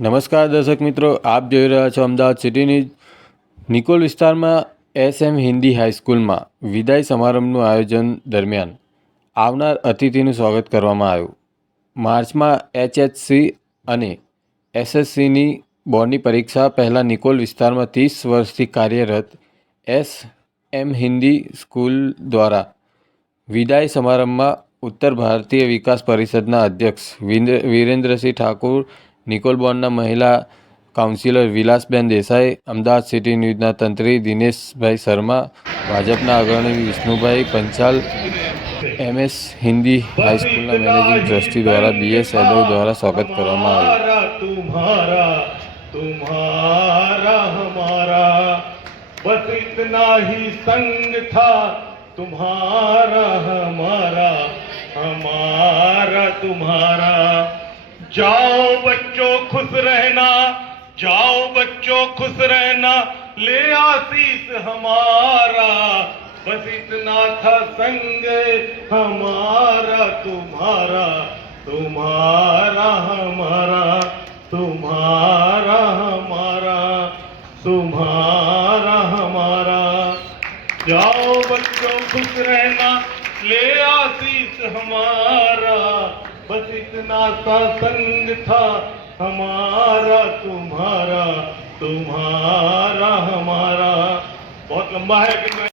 નમસ્કાર દર્શક મિત્રો, આપ જોઈ રહ્યા છો અમદાવાદ સિટી ન્યૂઝ. નિકોલ વિસ્તારમાં SM હિન્દી હાઈસ્કૂલમાં વિદાય સમારંભનું આયોજન દરમિયાન આવનાર અતિથિનું સ્વાગત કરવામાં આવ્યું. માર્ચમાં HHC અને SSCની બોર્ડની પરીક્ષા પહેલાં નિકોલ વિસ્તારમાં 30 વર્ષથી કાર્યરત SM હિન્દી સ્કૂલ દ્વારા વિદાય સમારંભમાં ઉત્તર ભારતીય વિકાસ પરિષદના અધ્યક્ષ વિરેન્દ્રસિંહ ઠાકુર, નિકોલ બોર્ડના મહિલા કાઉન્સિલર વિલાસબેન દેસાઈ, અમદાવાદ સિટી ન્યૂઝના તંત્રી દિનેશભાઈ શર્મા, ભાજપના અગ્રણી વિષ્ણુભાઈ પંચાલ, MS હિન્દી હાઈસ્કૂલના મેનેજિંગ ટ્રસ્ટી દ્વારા BS યાદવ દ્વારા સ્વાગત કરવામાં बस इतना ही संग था तुम्हारा हमारा, हमारा तुम्हारा. जाओ बच्चों खुश रहना, जाओ बच्चों खुश रहना, ले आशीष हमारा. बस इतना था संग हमारा तुम्हारा, तुम्हारा हमारा, तुम्हारा हमारा, तुम्हारा हमारा. जाओ बच्चों खुश रहना, ले आशीष हमारा. बस इतना सा संग था हमारा तुम्हारा, तुम्हारा हमारा. बहुत लंबा है कि मैं